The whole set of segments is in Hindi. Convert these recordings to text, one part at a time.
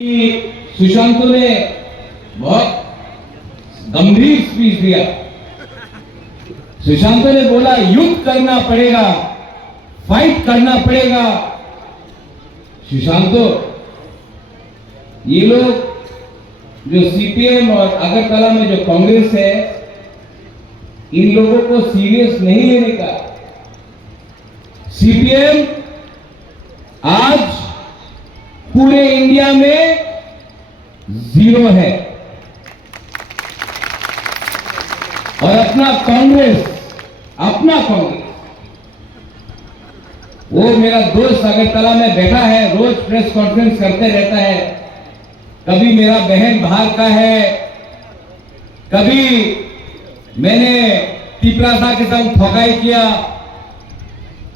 सुशांत ने बहुत गंभीर स्पीच दिया। सुशांत ने बोला युद्ध करना पड़ेगा, फाइट करना पड़ेगा। सुशांत, ये लोग जो सीपीएम और अगरतला में जो कांग्रेस है, इन लोगों को सीरियस नहीं लेने का। सीपीएम आज पूरे इंडिया में जीरो है और अपना कांग्रेस वो मेरा दोस्त अगरतला में बैठा है, रोज प्रेस कॉन्फ्रेंस करते रहता है। कभी मेरा बहन बाहर का है, कभी मैंने तिपरासा के साथ ठगाई किया,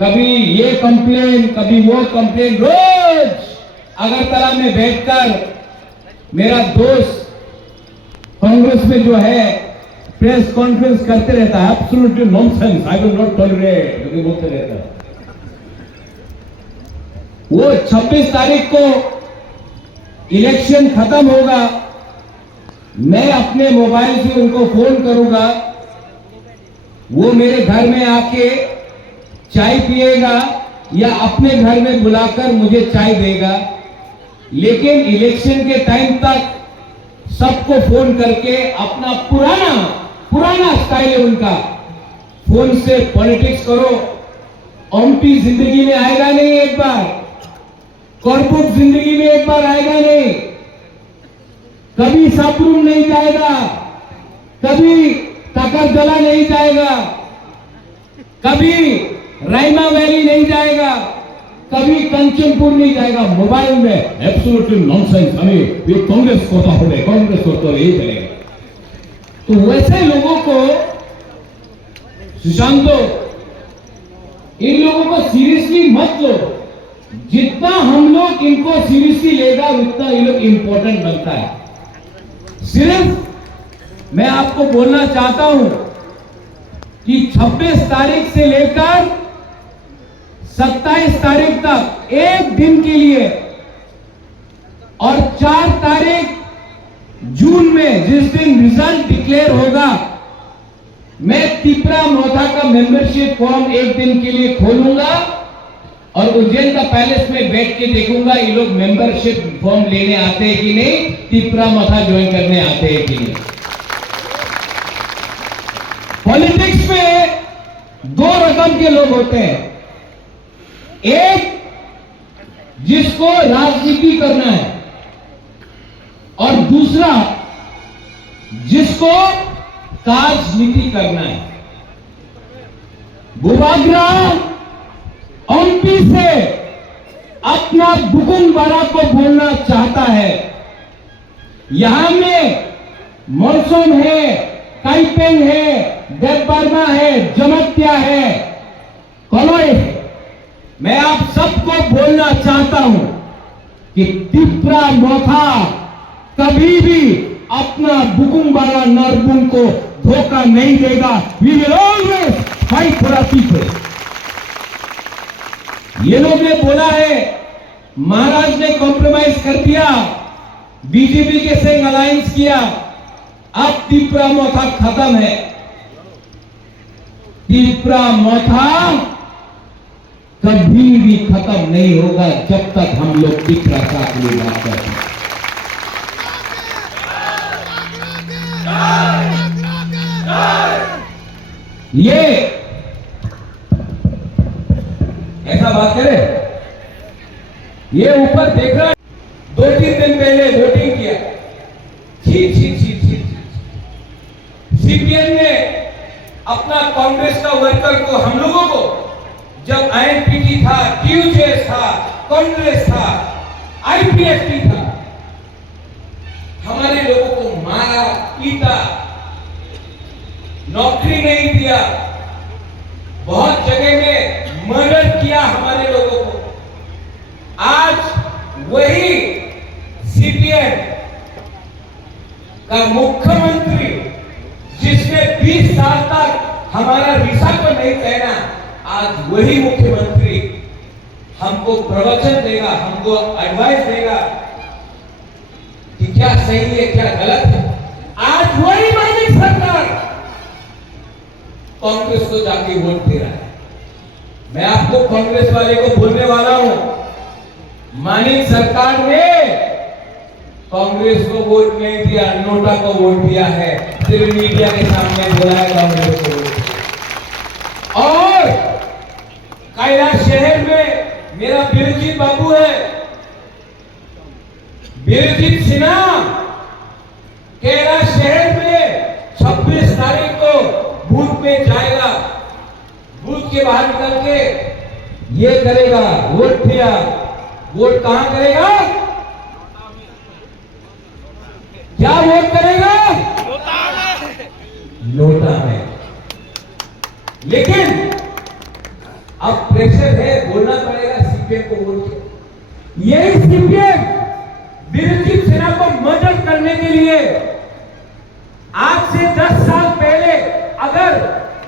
कभी ये कंप्लेन, कभी वो कंप्लेन। रोज अगरतला में बैठकर मेरा दोस्त कांग्रेस में जो है प्रेस कॉन्फ्रेंस करते रहता है। Absolutely nonsense, I will not tolerate, क्योंकि बोलते रहता है। वो 26 तारीख को इलेक्शन खत्म होगा, मैं अपने मोबाइल से उनको फोन करूंगा, वो मेरे घर में आके चाय पिएगा या अपने घर में बुलाकर मुझे चाय देगा। लेकिन इलेक्शन के टाइम तक सबको फोन करके अपना पुराना स्टाइल है उनका, फोन से पॉलिटिक्स करो। ओमपी जिंदगी में आएगा नहीं, एक बार कॉर्पोरेट जिंदगी में एक बार आएगा नहीं, कभी सापरूम नहीं जाएगा, कभी तकरजला नहीं जाएगा, कभी रायमा वैली नहीं जाएगा, कभी कंचनपुर नहीं जाएगा। मोबाइल में एब्सोल्युटली नॉनसेंस, हमें ये कांग्रेस को तो यही चलेगा। तो वैसे लोगों को सुशांत, इन लोगों को सीरियसली मत लो। जितना हम लोग इनको सीरियसली लेगा उतना ये लोग इंपॉर्टेंट बनता है। सिर्फ मैं आपको बोलना चाहता हूं कि 26 तारीख से लेकर 27 तारीख तक एक दिन के लिए और 4 तारीख जून में जिस दिन रिजल्ट डिक्लेयर होगा, मैं तिपरा मोथा का मेंबरशिप फॉर्म एक दिन के लिए खोलूंगा और उज्जैन का पैलेस में बैठ के देखूंगा ये लोग मेंबरशिप फॉर्म लेने आते हैं कि नहीं, तिपरा मोथा ज्वाइन करने आते हैं कि नहीं। पॉलिटिक्स में 2 रकम के लोग होते हैं, एक जिसको राजनीति करना है और दूसरा जिसको राजनीति करना है। बुबाग्राम एमपी से अपना बुकुमबारा को बोलना चाहता है। यहां में मॉनसून है, काइपेंग है, देवबर्मा है, जमत्या है, कलोई है। मैं आप सबको बोलना चाहता हूं कि तिपरा मोथा कभी भी अपना बुकुमबारा नरबुन को धोखा नहीं देगा। We will always fight for our people. ये लोग ने बोला है महाराज ने कॉम्प्रोमाइज कर दिया, बीजेपी के संग अलायंस किया, अब तिपरा मोथा खत्म है। तिपरा मोथा कभी भी खत्म नहीं होगा जब तक हम लोग तिपरा साथ में बात करते हैं। ये ऐसा बात करे, ये ऊपर देख रहा है, 2-3 दिन पहले वोटिंग किया, छी। सीपीएम ने अपना कांग्रेस का वर्कर को, हम लोगों को, जब आईएनपीटी था, टीयूजेएस था, कांग्रेस था, आईपीएफटी था, हमारे लोगों को मारा, पीटा, नौकरी नहीं दिया, बहुत जगह में मर्डर किया हमारे लोगों को। आज वही सीपीएम का मुख्यमंत्री जिसने 20 साल तक हमारा रिसा को नहीं कहना, आज वही मुख्यमंत्री हमको प्रवचन देगा, हमको एडवाइस देगा सही है क्या गलत है। आज वही मानिक सरकार कांग्रेस को जाके वोट दे रहा है। मैं आपको कांग्रेस वाले को बोलने वाला हूं, मानिक सरकार ने कांग्रेस को वोट नहीं दिया, नोटा को वोट दिया है। सिर्फ मीडिया के सामने बोला है कांग्रेस को वोट दिया। और कैलाश शहर में मेरा बीरजीत बाबू है, बीरजीत सिन्हा कैलाश शहर में 26 तारीख को बूथ में जाएगा। बूथ के बाहर निकल के ये करेगा, वोट दिया। वोट कहां करेगा? क्या वोट करेगा? नोटा में। लेकिन अब प्रेशर है, बोलना पड़ेगा सीपीएम को वोट दो। यही सीपीएम बीरजीत सिन्हा को मदद करने के लिए आज से 10 साल पहले, अगर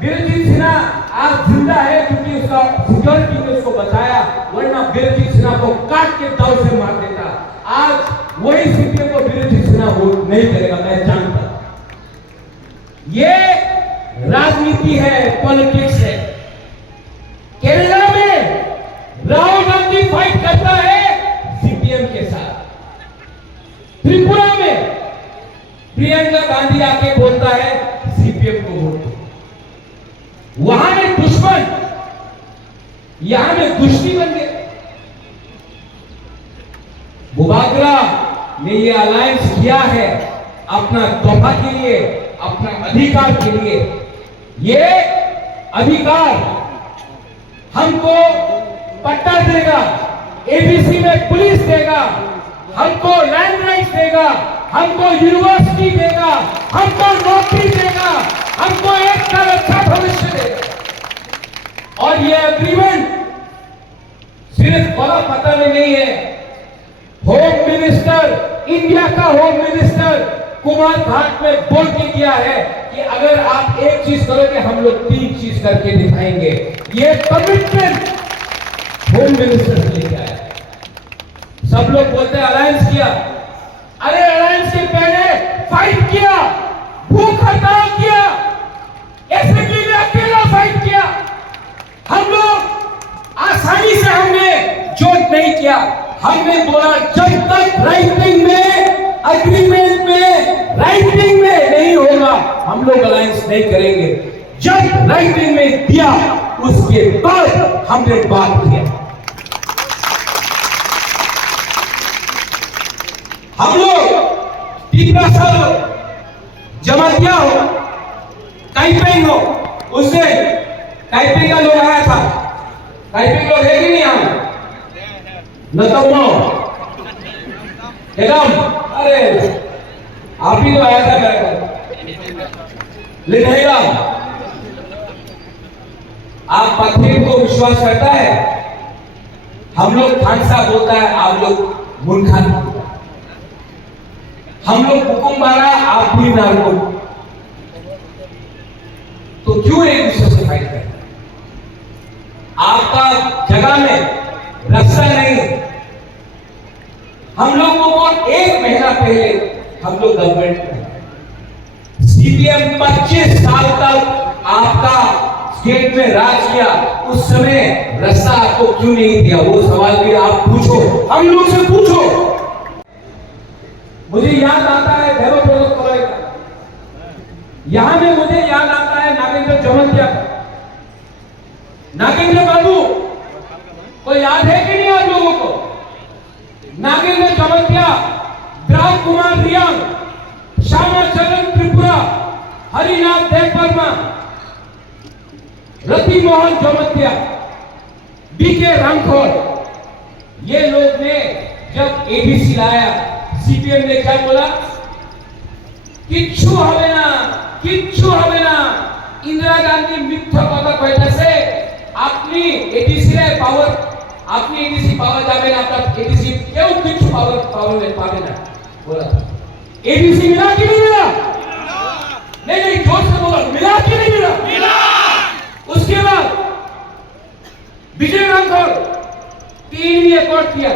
बीरजीत सिन्हा आज जिंदा है क्योंकि उसका सिक्योरिटी ने उसको बचाया, वरना बीरजीत सिन्हा को काट के दाव से मार देता। आज वही सीपीएम को बीरजीत सिन्हा वोट नहीं करेगा, मैं जानता। ये राजनीति है, पॉलिटिक्स है। केरला में राहुल गांधी फाइट करता है सीपीएम के साथ। त्रिपुरा में प्रियंका गांधी आके बोलता है सीपीएम को वोट दो। वहां में दुश्मन, यहां में दुश्मनी बन गए। बुबागरा ने ये अलायंस किया है अपना तोहफा के लिए, अपना अधिकार के लिए। ये अधिकार हमको पट्टा देगा, एबीसी में पुलिस देगा, हमको लैंड राइट्स देगा, हमको यूनिवर्सिटी देगा, हमको नौकरी देगा, हमको एक का अच्छा भविष्य देगा। और ये एग्रीमेंट सिर्फ बड़ा पता में नहीं है। होम मिनिस्टर, इंडिया का होम मिनिस्टर कुमार घाट में बोल के किया है कि अगर आप एक चीज करोगे हम लोग 3 चीज करके दिखाएंगे। ये कमिटमेंट होम मिनिस्टर से लेके आया। सब लोग बोलते हैं अलायंस किया। अरे अलायंस के पहले फाइट किया, भूख हड़ताल किया, एसएमबी में अकेला फाइट किया। हम लोग आसानी से हमने जोट नहीं किया। हमने बोला जब तक राइटिंग में, एग्रीमेंट में, राइटिंग में नहीं होगा हम लोग अलायंस नहीं करेंगे। जब राइटिंग में दिया उसके बाद हमने बात किया। हम लोग 3 साल जमा किया हो, टाइपिंग हो, उससे टाइपिंग का लोग आया था। टाइपिंग लोग है कि नहीं आया? नतमो एकदम, अरे आप ही तो आया था मेरे को लिखेगा। आप पत्नी को विश्वास करता है? हम लोग खानसा बोलता है, आप लोग मुनखान। हम लोग हुकुम मारा, आप भी नारको। तो क्यों एक दूसरे से फाइट करें? आपका जगह में रास्ता नहीं। हम लोगों को 1 महीना पहले हम लोग गवर्नमेंट में सीपीएम 25 साल तक आपका स्टेट में राज किया, उस समय रास्ता आपको क्यों नहीं दिया? वो सवाल भी आप पूछो, हम लोग से पूछो। मुझे याद आता है भैरव कॉलेज का, यहां में मुझे याद आता है नागेंद्र जमतिया का। नागेंद्र बाबू को याद है कि नहीं आप लोगों को? नागेंद्र जमतिया, द्राव कुमार रियांग, श्यामाचरण त्रिपुरा, हरिनाथ देववर्मा, रति मोहन जमतिया, बीके रामखोर, ये लोग ने जब एबीसी लाया, सीपीएम ने क्या बोला? किच्छु हबे ना, किच्छु हबे ना। इंदिरा गांधी मिथ्या কথা কইতাছে আপনি এডিসি এর পাওয়ার, আপনি এডিসি পাওয়া যাবে না, আপনার এডিসি কেউ কিছু পাবে না बोला। एबीसी मिला कि नहीं मिला? नहीं नहीं, जोर से बोलो, मिला कि नहीं मिला? मिला। उसके बाद विजय रामखोर 3 ने अकॉर्ड किया।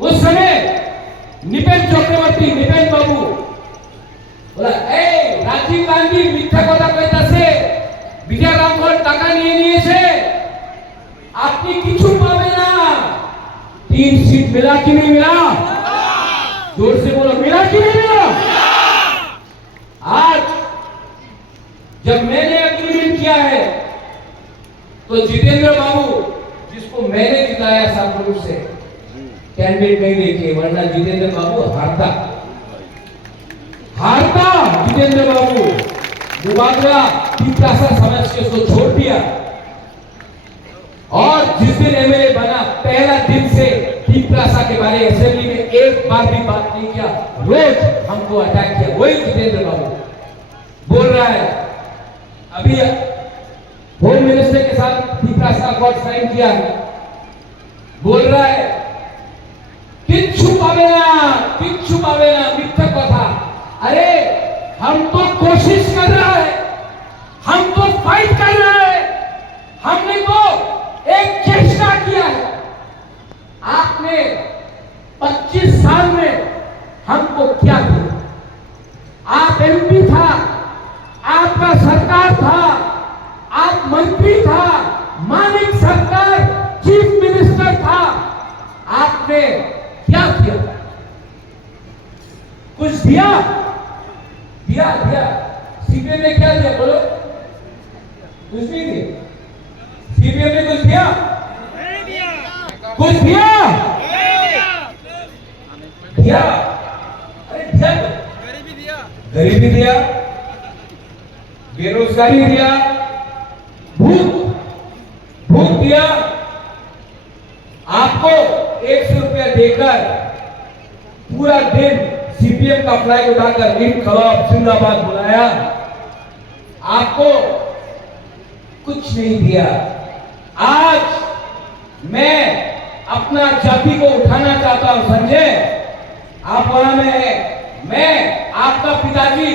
उस समय নিপেন চক্রবর্তী, নিপেন বাবু বলা, এই রাজীব গান্ধী মিথ্যা কথা কইতাছে, বিজয় রামঘর টাকা নিয়ে নিয়েছে, আপনি কিছু পাবে না। 3 सीट मिला कि नहीं मिला? जोर से बोलो, मिला कि नहीं मिला? आज जब मैंने एग्रीमेंट किया है तो जितेंद्र बाबू, जिसको मैंने जिताया सापुर से, कैंडिडेट नहीं देखे, वरना जितेंद्र बाबू हारता जितेंद्र बाबू मुबादला पिपरासा समझ के उसको छोड़ दिया। और जिस दिन एमएलए बना, पहला दिन से पिपरासा के बारे में असेंबली में एक बार भी बात नहीं किया, रोज हमको अटैक किया। वही जितेंद्र बाबू बोल रहा है, अभी होम मिनिस्टर के साथ पिपरासा अकॉर्ड साइन किया है, बोल रहा है किच्छु पावेना मिथ्या कथा। अरे हम तो कोशिश कर रहा है, हम तो फाइट कर रहा है, हमने तो एक चेष्टा किया है। आपने 25 साल में हमको क्या दिया? आप एमपी था, आपका सरकार था, आप मंत्री था, मानिक सरकार चीफ मिनिस्टर था, आपने क्या किया? कुछ दिया? सीपीएम ने क्या दिया बोलो? कुछ नहीं दिया। सीपीएम ने कुछ दिया? कुछ दिया? अरे दिया, गरीबी दिया, बेरोजगारी दिया, भूख दिया। आपको 100 रुपया देकर पूरा दिन सीपीएम का फ्लैग उठाकर इनकलाब जिंदाबाद बुलाया, आपको कुछ नहीं दिया। आज मैं अपना जाति को उठाना चाहता हूं, संजय आप वहां में है, मैं आपका पिताजी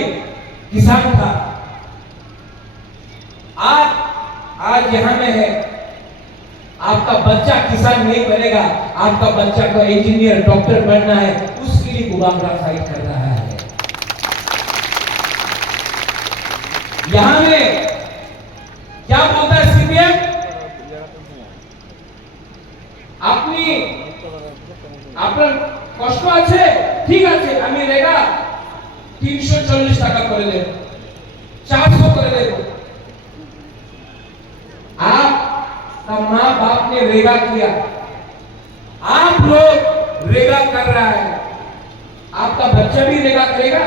किसान था, आज यहां में है, आपका बच्चा किसान नहीं बनेगा, आपका बच्चा को इंजीनियर डॉक्टर बनना है, उसके लिए मुबादला फाइट कर रहा है। यहां में क्या बोलता है सीपीएम? আপনার কষ্ট আছে, ঠিক আছে, আমি রেগা 340 টাকা করে দেব, 400 করে দেব। आपका माँ बाप ने रेगा किया, आप लोग रेगा कर रहा है, आपका बच्चा भी रेगा करेगा।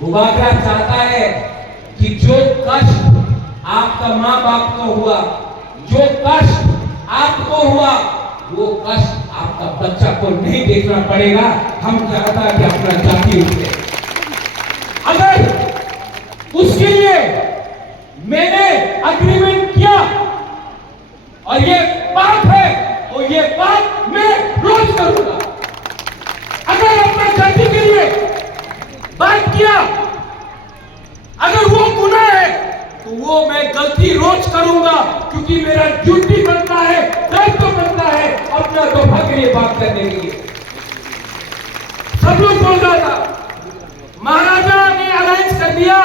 मुबादला चाहता है कि जो कष्ट आपका माँ बाप को हुआ, जो कष्ट आपको हुआ, वो कष्ट आपका बच्चा को नहीं देखना पड़ेगा। हम चाहता है कि अपना जाति उठे। अगर उसके लिए मैंने अग्रीमेंट किया और ये बात है, तो ये बात मैं रोज करूंगा। अगर अपना जाति के लिए बात किया, अगर वो गुनाह है, तो वो मैं गलती रोज करूंगा, क्योंकि मेरा ड्यूटी बनता है, दायित्व बनता है अपना तोहफा के लिए बात करने के लिए। सब लोग बोल रहा था महाराजा ने अलायंस कर दिया,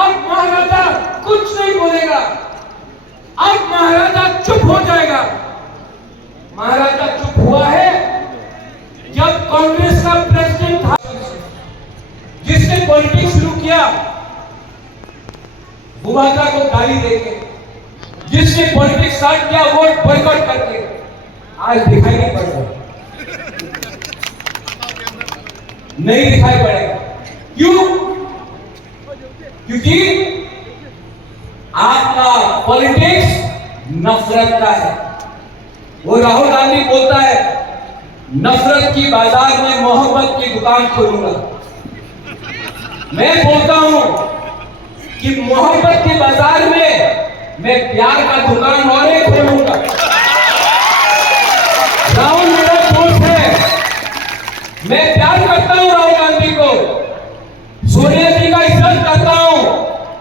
अब महाराजा कुछ नहीं बोलेगा, अब महाराजा चुप हो जाएगा। महाराजा चुप हुआ है जब कांग्रेस का प्रेसिडेंट था, जिसने पॉलिटिक्स शुरू किया मुबादला को गाली देके, जिसने पॉलिटिक्स स्टार्ट किया वोट बॉयकॉट करके, आज दिखाई नहीं पड़ रहा, नहीं दिखाई पड़ेगा। क्यों? क्योंकि आपका पॉलिटिक्स नफरत का है। वो राहुल गांधी बोलता है नफरत की बाजार में मोहब्बत की दुकान खोलूंगा। मैं बोलता हूं कि मोहब्बत के बाजार में मैं प्यार का दुकान और एक खोलूंगा। राहुल मेरा दोस्त है, मैं प्यार करता हूं राहुल गांधी को, सोनिया जी का इज्जत करता हूं,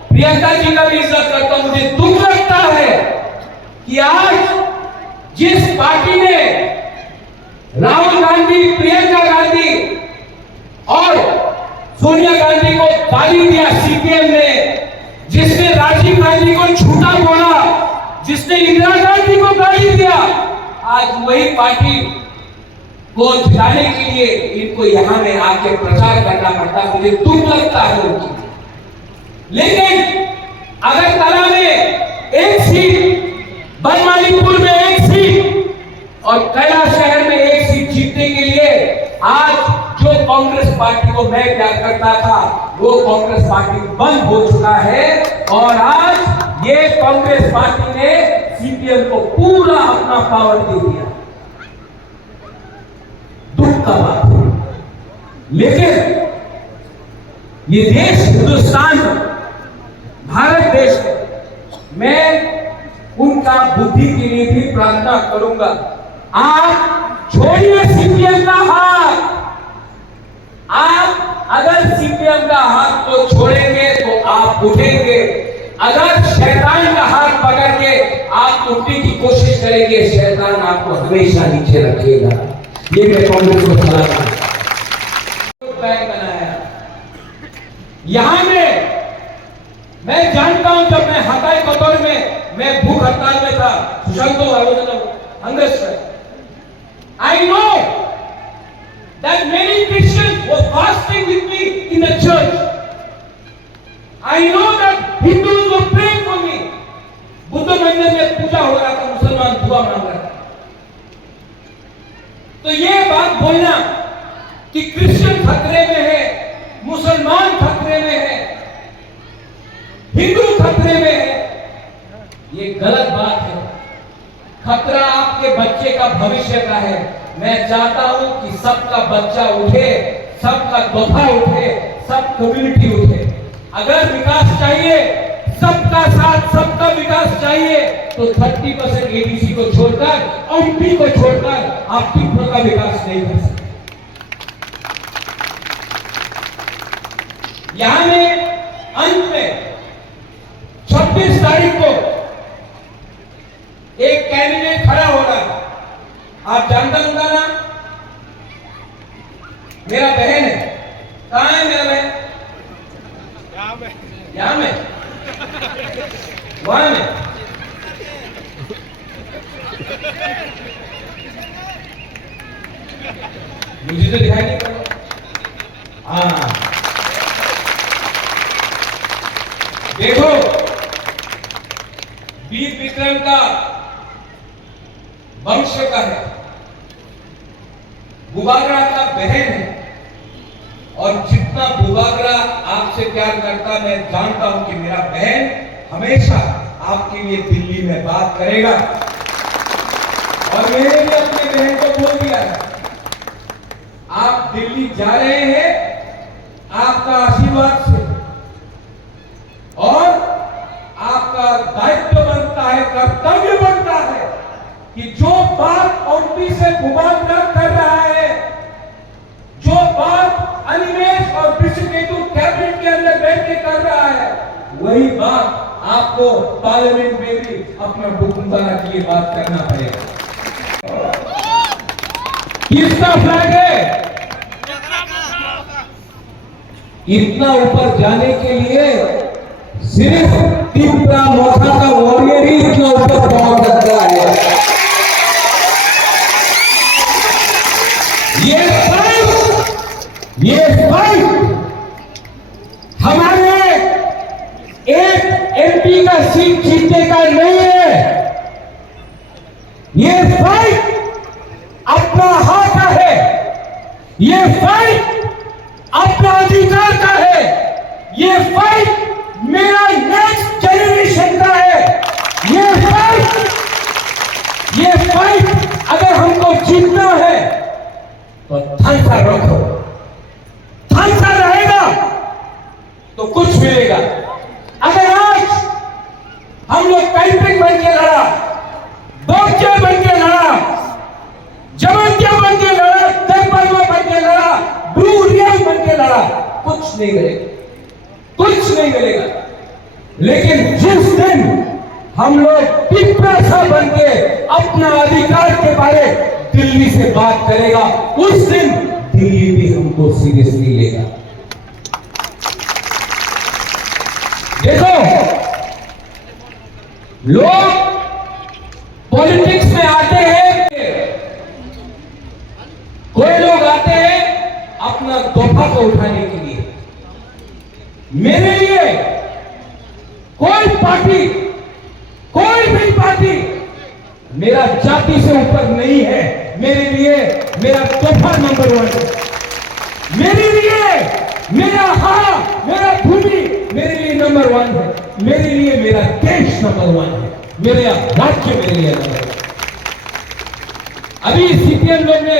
प्रियंका जी का भी इज्जत करता हूं। मुझे दुख लगता है कि आज जिस पार्टी ने राहुल गांधी गांधी, प्रियंका गांधी और सोनिया गांधी को गाली दिया सीपीएम ने, जिसने राजीव गांधी को झूठा बोला, जिसने इंदिरा गांधी को गाली दिया, आज वही पार्टी को जिताने के लिए इनको यहां में आके प्रचार करना पड़ता है। मुझे दुख लगता है उनकी। लेकिन अगरतला में एक सीट, बनमालीपुर में एक सीट और कैलाश शहर में एक सीट जीतने के लिए आज जो कांग्रेस पार्टी को मैं प्यार करता था वो कांग्रेस पार्टी बंद हो चुका है और आज ये कांग्रेस पार्टी ने सीपीएम को पूरा अपना पावर दे दिया। दुख का बात है। लेकिन ये देश हिंदुस्तान, भारत देश है। मैं उनका बुद्धि के लिए भी प्रार्थना करूंगा। आप छोड़िए सीपीएम का हाथ। आप अगर सीपीएम का हाथ को छोड़ेंगे तो आप उठेंगे। अगर शैतान का हाथ पकड़ के आप उठने की कोशिश करेंगे, शैतान आपको हमेशा नीचे रखेगा। ये मैं कांग्रेस को सलाह बनाया। यहां में मैं जानता हूं, जब मैं हताई कतौर में मैं भूख हड़ताल में था, I know that many Christians were fasting with me in the church. I know that Hindus were praying for me. Buddha मंदिर में पूजा हो रहा था, मुसलमान दुआ मांग रहा था। तो ये बात बोलना कि क्रिश्चियन खतरे में है, मुसलमान खतरे में है, हिंदू खतरे में है, ये गलत बात है। खतरा आपके बच्चे का भविष्य का है। मैं चाहता हूं कि सबका बच्चा उठे, सबका तोहफा उठे, सब कम्युनिटी उठे। अगर विकास चाहिए, सबका साथ, सबका विकास चाहिए, तो 30% एबीसी को छोड़कर, एमपी को छोड़कर आप त्रिपुरा का विकास नहीं कर सकते। यहां में अंत में 26 तारीख को एक कैंडिडेट खड़ा हो रहा है। आप जानता होगा ना, मेरा बहन है। कहां है मेरा बहन? यहां में वहां में मुझे तो दिखाई नहीं पड़ा। हाँ देखो, वीर विक्रम का वंश का है, बुबागरा का बहन है और जितना बुबागरा आपसे प्यार करता, मैं जानता हूं कि मेरा बहन हमेशा आपके लिए दिल्ली में बात करेगा। और मैंने भी अपने बहन को बोल दिया है, आप दिल्ली जा रहे हैं आपका आशीर्वाद से, और आपका दायित्व बनता है, कर्तव्य बनता है कि जो बात एमपी से बुबागरा कर रहा है, जो बात अनिमेश और विश्वकेतु कैबिनेट के अंदर बैठ के कर रहा है, वही बात आपको पार्लियामेंट में भी अपना हुक्मराना के लिए बात करना पड़ेगा। किसका फ्लैग है? इतना ऊपर जाने के लिए सिर्फ त्रिपुरा मोथा का वॉरियर ही इतना ऊपर पहुंच सकता है। ये फाइट हमारे एक एमपी का सीट जीतने का नहीं है। ये फाइट अपना हक का है, ये फाइट अपना अधिकार का है, ये फाइट मेरा नेक्स्ट जनरेशन का है। ये फाइट अगर हमको जीतना है तो थलसा रखो, थलसा रहेगा तो कुछ मिलेगा। अगर आज हम लोग कैंपिंग बन के लड़ा, बोचे बन के लड़ा, जमंतिया बन के लड़ा, तेपरवा बन के लड़ा, ब्लू रियल बन के लड़ा, कुछ नहीं मिलेगा, कुछ नहीं मिलेगा। लेकिन जिस दिन हम लोग पिपरा सा बन के अपना अधिकार के बारे दिल्ली से बात करेगा उस दिन दिल्ली भी हमको सीरियसली लेगा। देखो, लोग पॉलिटिक्स में आते हैं, कोई लोग आते हैं अपना तोहफा को उठाने के लिए। मेरे लिए कोई पार्टी, कोई भी पार्टी मेरा जाति से ऊपर नहीं है। मेरे लिए मेरा तोहफा नंबर 1 है। मेरे लिए मेरा हाथ, मेरा भूमि मेरे लिए नंबर 1 है। मेरे लिए मेरा देश नंबर 1 है। मेरे राज्य मेरे लिए नंबर 1। अभी सीपीएम लोग ने